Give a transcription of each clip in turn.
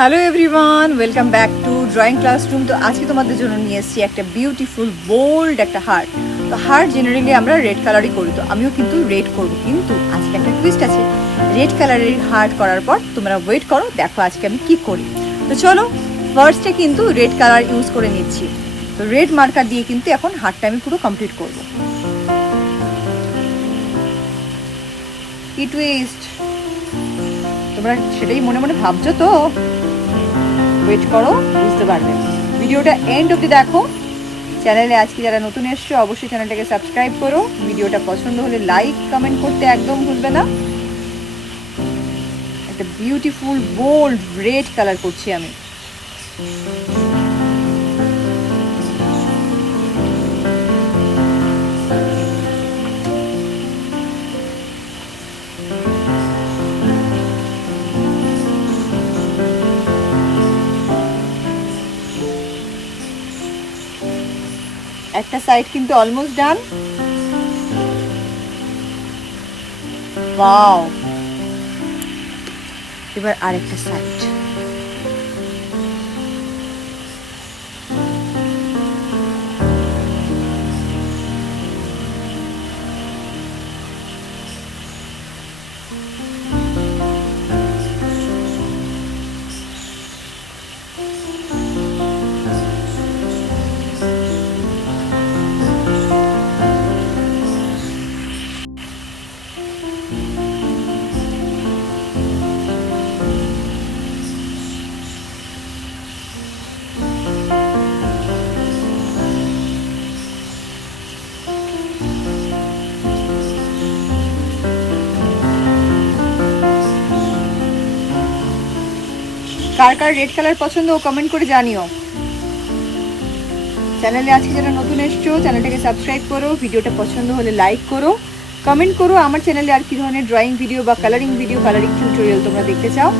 Hello everyone, welcome back to drawing classroom. তো আজকে তোমাদের জন্য নিয়ে এসেছি একটা বিউটিফুল বোল্ড একটা হার্ট। তো হার্ট জেনারেলি আমরা রেড কালারই করি, তো আমিও কিন্তু রেড করব, কিন্তু আজকে একটা টুইস্ট আছে। রেড কালারের হার্ট করার পর তোমরা ওয়েট করো, দেখো আজকে আমি কি করি। তো চলো, ফার্স্টে কিন্তু রেড কালার ইউজ করে নিচ্ছি। তো রেড মার্কার দিয়ে কিন্তু এখন হার্টটা আমি পুরো কমপ্লিট করব। কি টুইস্ট, তোমরা সেটাই মনে মনে ভাবছো তো? ওয়েট করো, বুঝতে পারবে। ভিডিওটা এন্ড অবধি দেখো। চ্যানেলে আজকে যারা নতুন এসছো অবশ্যই চ্যানেলটাকে সাবস্ক্রাইব করো। ভিডিওটা পছন্দ হলে লাইক কমেন্ট করতে একদম ভুলবে না। একটা বিউটিফুল বোল্ড রেড কালার করছি আমি। একটা সাইড কিন্তু অলমোস্ট ডান। ওয়াও, এবার আরেকটা সাইড। কার কার রেড কালার পছন্দ ও কমেন্ট করে জানিও। চ্যানেলে আজকে যারা নতুন এসছো চ্যানেলটাকে সাবস্ক্রাইব করো। ভিডিওটা পছন্দ হলে লাইক করো, কমেন্ট করো আমার চ্যানেলে আর কি ধরনের ড্রয়িং ভিডিও বা কালারিং টিউটোরিয়াল তোমরা দেখতে চাও।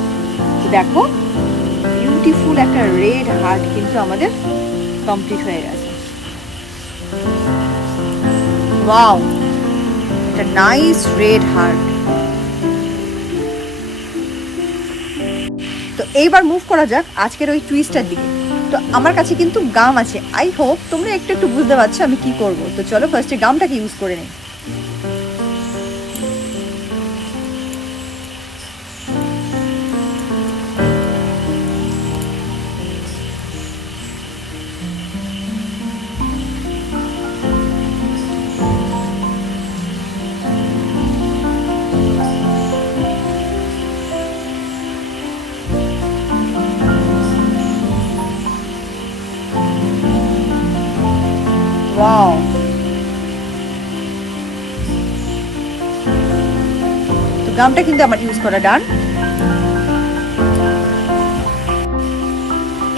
তো দেখো, বিউটিফুল একটা রেড হার্ট কিন্তু আমাদের কমপ্লিট হয়ে গেছে। ওয়াও, একটা নাইস রেড হার্ট। তো এইবার মুভ করা যাক আজকের ওই টুইস্টার দিকে। তো আমার কাছে কিন্তু গাম আছে, আই হোপ তোমরা একটু একটু বুঝতে পারছো আমি কি করব। তো চলো ফার্স্টে গামটাকে ইউজ করে নিই। ওয়াও, তো গামটা কিন্তু আমার ইউজ করা ডান।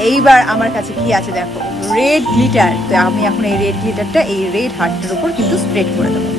এইবার আমার কাছে কি আছে দেখো, রেড গ্লিটার। তো আমি এখন এই রেড গ্লিটারটা এই রেড হার্টটার উপর কিন্তু স্প্রেড করে দেবো।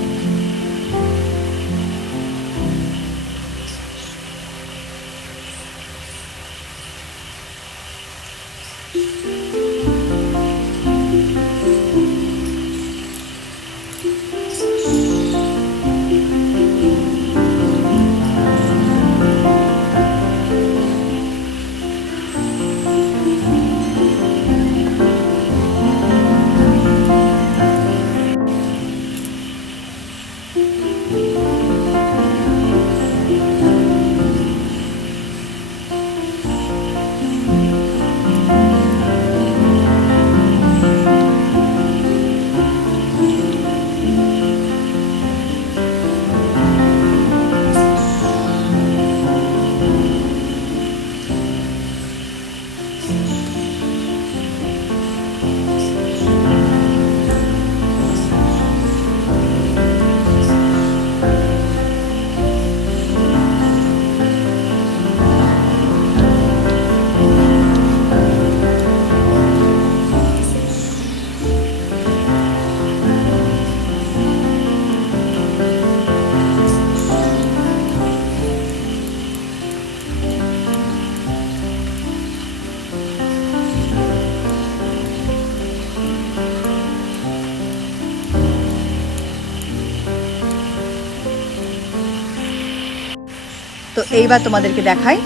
তো এইবার তোমাদেরকে দেখাই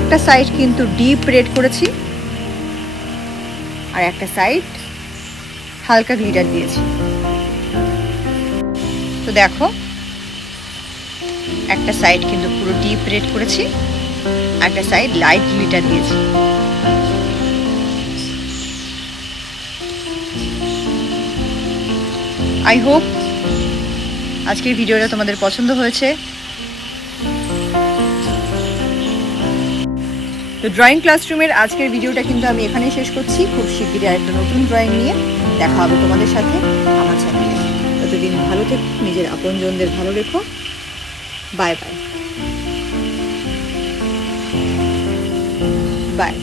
একটা সাইড কিন্তু ডিপ রেড করেছি আর একটা সাইড হালকা গ্লিটার দিয়েছি। তো দেখো একটা সাইড কিন্তু পুরো ডিপ রেড করেছি, একটা সাইড লাইট গ্লিটার দিয়েছি। আই হোপ আজকের ভিডিওটা তোমাদের পছন্দ হয়েছে। তো ড্রয়িং ক্লাসরুমের আজকের ভিডিওটা কিন্তু আমি এখানেই শেষ করছি। খুব শিগগিরই আরেকটা নতুন ড্রয়িং নিয়ে দেখা হবে তোমাদের সাথে আমার চ্যানেলে। ততদিন ভালো থেকো, নিজের আপনজনদের ভালো রেখো। Bye bye bye.